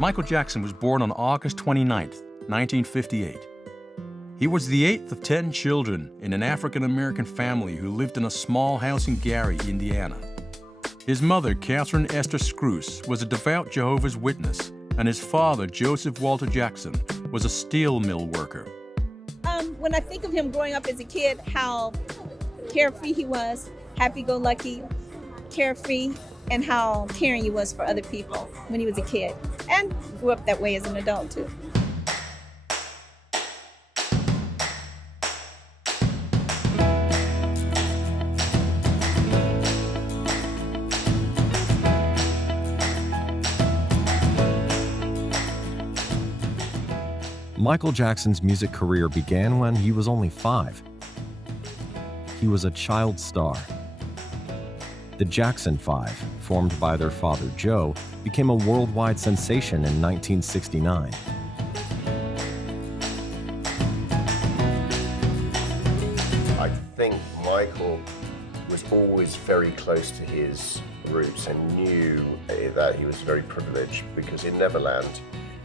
Michael Jackson was born on August 29, 1958. He was the 8th of 10 children in an African-American family who lived in a small house in Gary, Indiana. His mother, Catherine Esther Scrouse, was a devout Jehovah's Witness, and his father, Joseph Walter Jackson, was a steel mill worker. When I think of him growing up as a kid, how carefree he was, happy-go-lucky, carefree, and how caring he was for other people when he was a kid, and grew up that way as an adult too. Michael Jackson's music career began when he was only 5. He was a child star. The Jackson 5, formed by their father Joe, became a worldwide sensation in 1969. I think Michael was always very close to his roots and knew that he was very privileged, because in Neverland,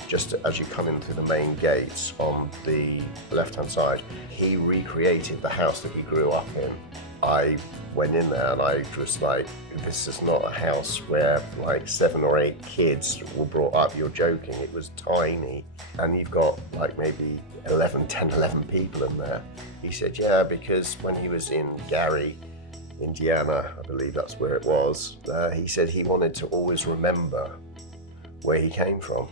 just as you come in through the main gates on the left-hand side, he recreated the house that he grew up in. I went in there and I was like, this is not a house where like 7 or 8 kids were brought up, you're joking. It was tiny. And you've got like maybe 11 people in there. He said, yeah, because when he was in Gary, Indiana, I believe that's where it was, he said he wanted to always remember where he came from.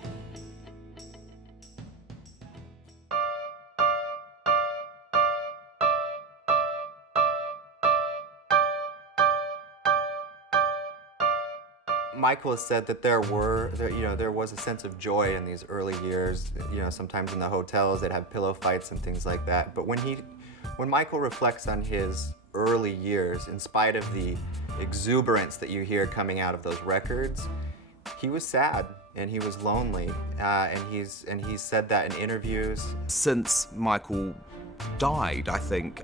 Michael has said that there was a sense of joy in these early years. Sometimes in the hotels they'd have pillow fights and things like that. But when Michael reflects on his early years, in spite of the exuberance that you hear coming out of those records, he was sad and he was lonely, and he's said that in interviews. Since Michael died, I think,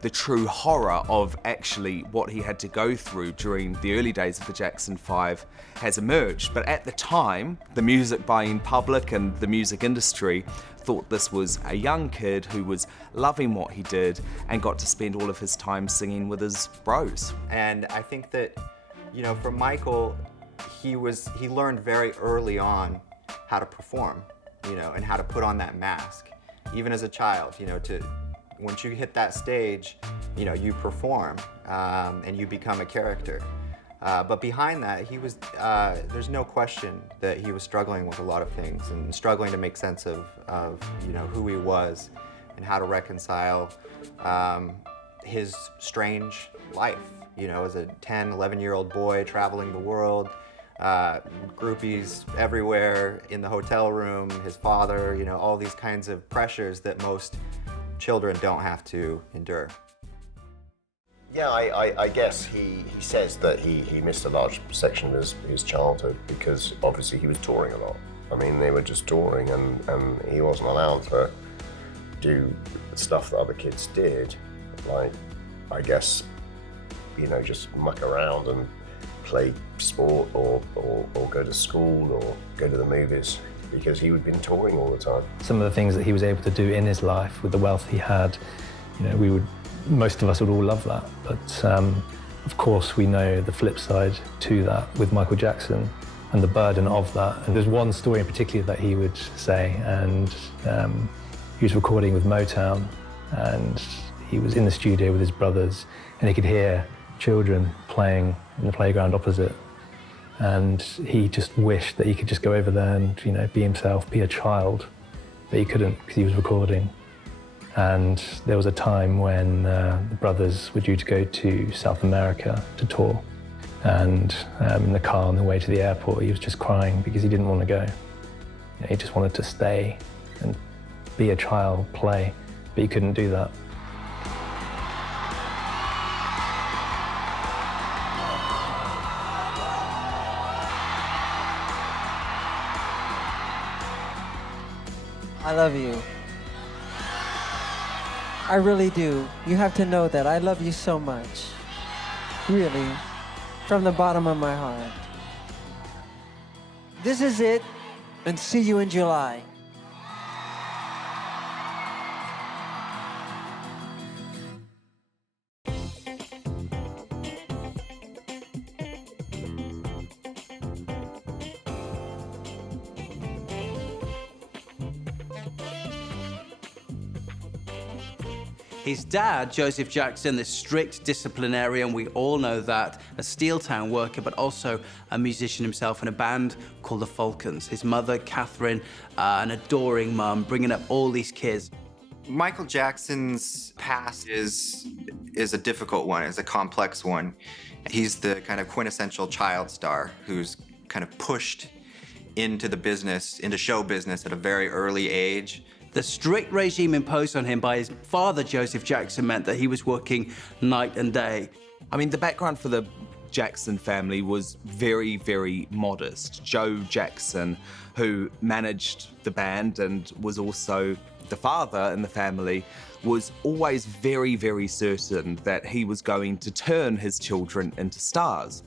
the true horror of actually what he had to go through during the early days of the Jackson 5 has emerged. But at the time, the music buying public and the music industry thought this was a young kid who was loving what he did and got to spend all of his time singing with his bros. And I think that, for Michael, he learned very early on how to perform, and how to put on that mask. Even as a child, once you hit that stage, you perform and you become a character. But behind that, there's no question that he was struggling with a lot of things and struggling to make sense of who he was and how to reconcile his strange life, as a 10, 11-year-old boy traveling the world, groupies everywhere in the hotel room, his father, all these kinds of pressures that most children don't have to endure. Yeah, I guess he says that he missed a large section of his childhood because obviously he was touring a lot. I mean, they were just touring and he wasn't allowed to do stuff that other kids did. Like, I guess, just muck around and play sport or go to school or go to the movies, because he had been touring all the time. Some of the things that he was able to do in his life with the wealth he had, most of us would all love that. But of course we know the flip side to that with Michael Jackson and the burden of that. And there's one story in particular that he would say, and he was recording with Motown, and he was in the studio with his brothers, and he could hear children playing in the playground opposite. And he just wished that he could just go over there and, be himself, be a child, but he couldn't because he was recording. And there was a time when the brothers were due to go to South America to tour. And in the car on the way to the airport, he was just crying because he didn't want to go. He just wanted to stay and be a child, play, but he couldn't do that. I love you. I really do. You have to know that I love you so much. Really, from the bottom of my heart. This is it. and see you in July. His dad, Joseph Jackson, the strict disciplinarian, we all know that, a steel town worker, but also a musician himself in a band called the Falcons. His mother, Catherine, an adoring mum, bringing up all these kids. Michael Jackson's past is a difficult one, it's a complex one. He's the kind of quintessential child star who's kind of pushed into the business, into show business at a very early age. The strict regime imposed on him by his father, Joseph Jackson, meant that he was working night and day. I mean, the background for the Jackson family was very, very modest. Joe Jackson, who managed the band and was also the father in the family, was always very, very certain that he was going to turn his children into stars.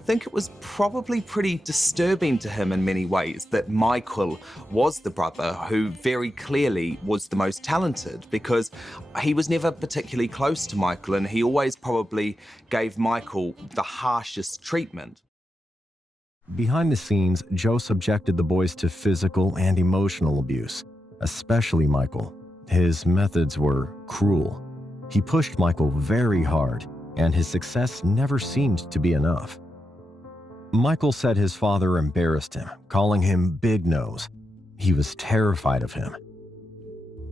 I think it was probably pretty disturbing to him in many ways that Michael was the brother who very clearly was the most talented, because he was never particularly close to Michael and he always probably gave Michael the harshest treatment. Behind the scenes, Joe subjected the boys to physical and emotional abuse, especially Michael. His methods were cruel. He pushed Michael very hard, and his success never seemed to be enough. Michael said his father embarrassed him, calling him Big Nose. He was terrified of him.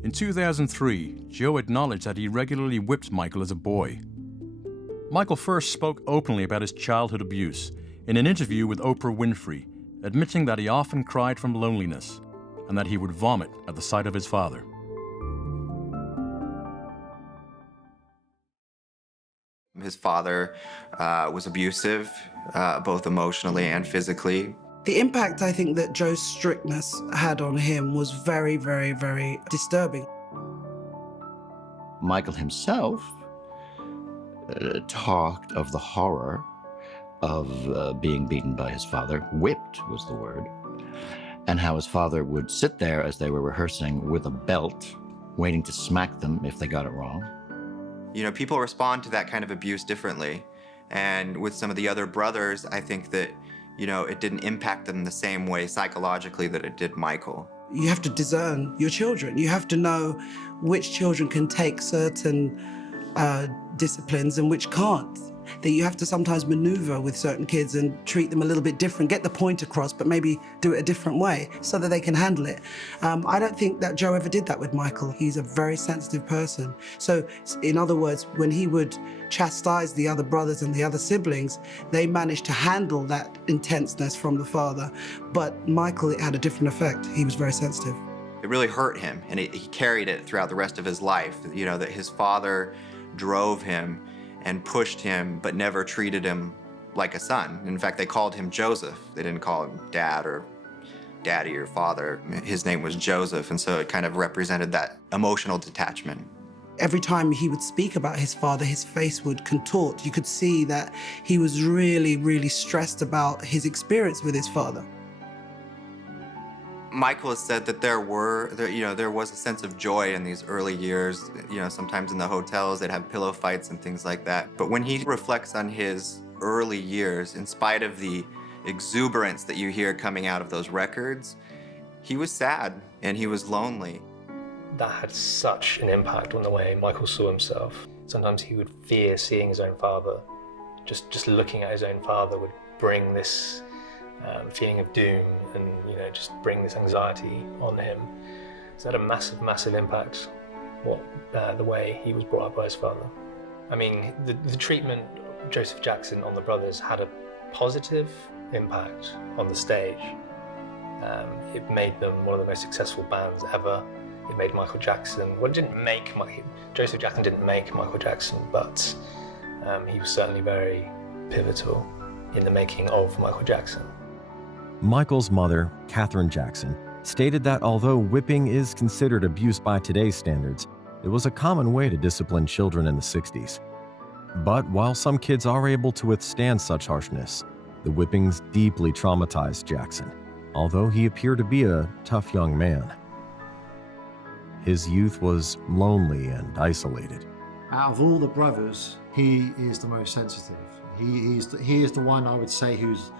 In 2003, Joe acknowledged that he regularly whipped Michael as a boy. Michael first spoke openly about his childhood abuse in an interview with Oprah Winfrey, admitting that he often cried from loneliness and that he would vomit at the sight of his father. His father was abusive, both emotionally and physically. The impact I think that Joe's strictness had on him was very, very, very disturbing. Michael himself talked of the horror of being beaten by his father. Whipped was the word. And how his father would sit there as they were rehearsing with a belt, waiting to smack them if they got it wrong. You know, people respond to that kind of abuse differently. And with some of the other brothers, I think that, you know, it didn't impact them the same way psychologically that it did Michael. You have to discern your children. You have to know which children can take certain disciplines and which can't. That you have to sometimes maneuver with certain kids and treat them a little bit different, get the point across, but maybe do it a different way so that they can handle it. I don't think that Joe ever did that with Michael. He's a very sensitive person. So in other words, when he would chastise the other brothers and the other siblings, they managed to handle that intenseness from the father. But Michael, it had a different effect. He was very sensitive. It really hurt him, and he carried it throughout the rest of his life. You know, that his father drove him and pushed him, but never treated him like a son. In fact, they called him Joseph. They didn't call him Dad or Daddy or Father. His name was Joseph, and so it kind of represented that emotional detachment. Every time he would speak about his father, his face would contort. You could see that he was really, really stressed about his experience with his father. Michael has said that there was a sense of joy in these early years. You know, sometimes in the hotels they'd have pillow fights and things like that. But when he reflects on his early years, in spite of the exuberance that you hear coming out of those records, he was sad and he was lonely. That had such an impact on the way Michael saw himself. Sometimes he would fear seeing his own father. Just looking at his own father would bring this feeling of doom and, you know, just bring this anxiety on him. So it had a massive, massive impact, the way he was brought up by his father. I mean, the treatment of Joseph Jackson on the brothers had a positive impact on the stage. It made them one of the most successful bands ever. It made Michael Jackson, well, it didn't make Joseph Jackson didn't make Michael Jackson, but he was certainly very pivotal in the making of Michael Jackson. Michael's mother, Catherine Jackson, stated that although whipping is considered abuse by today's standards, it was a common way to discipline children in the 60s. But while some kids are able to withstand such harshness, the whippings deeply traumatized Jackson. although he appeared to be a tough young man. His youth was lonely and isolated. Out of all the brothers, he is the most sensitive. He is the one, I would say, who's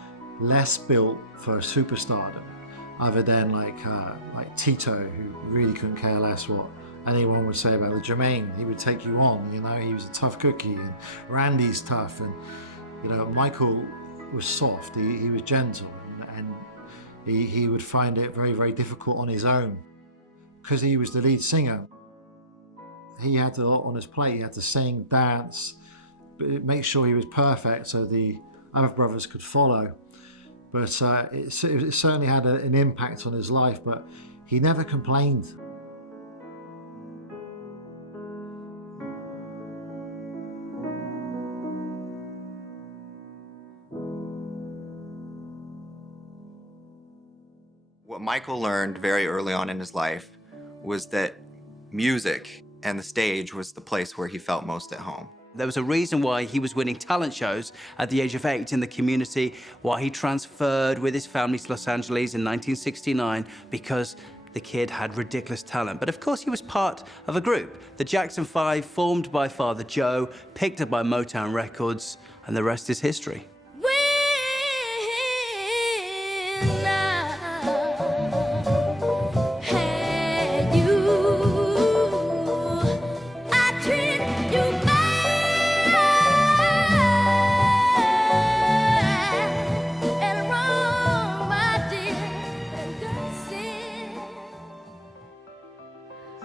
less built for superstardom, other than like Tito, who really couldn't care less what anyone would say about the Jermaine. He would take you on, you know. He was a tough cookie, and Randy's tough, and you know, Michael was soft. He was gentle, and he would find it very, very difficult on his own because he was the lead singer. He had a lot on his plate. He had to sing, dance, make sure he was perfect so the other brothers could follow. But it certainly had an impact on his life, but he never complained. What Michael learned very early on in his life was that music and the stage was the place where he felt most at home. There was a reason why he was winning talent shows at the age of 8 in the community, why he transferred with his family to Los Angeles in 1969, because the kid had ridiculous talent. But of course, he was part of a group, the Jackson 5, formed by Father Joe, picked up by Motown Records, and the rest is history.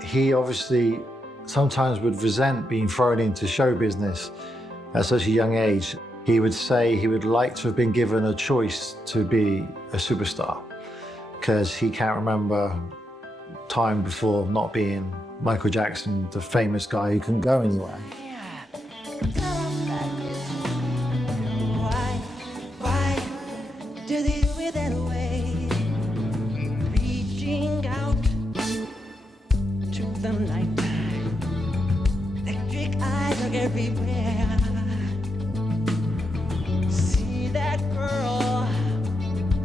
He obviously sometimes would resent being thrown into show business at such a young age. He would say he would like to have been given a choice to be a superstar, because he can't remember time before not being Michael Jackson, the famous guy who couldn't go anywhere. Why do they do it that way? Reaching out to the night, electric eyes are everywhere. See that girl,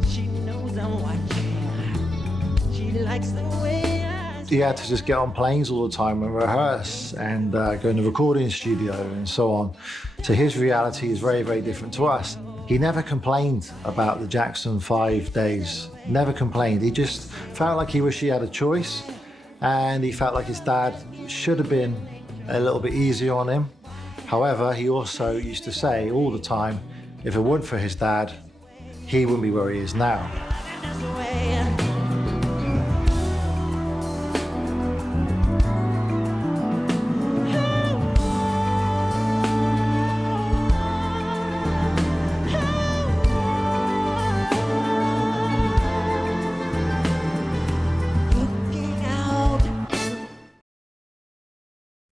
she knows I'm watching. She likes the way He had to just get on planes all the time and rehearse and go in the recording studio and so on. So his reality is very, very different to us. He never complained about the Jackson 5 days, never complained. He just felt like he wished he had a choice, and he felt like his dad should have been a little bit easier on him. However, he also used to say all the time, if it weren't for his dad, he wouldn't be where he is now. this way.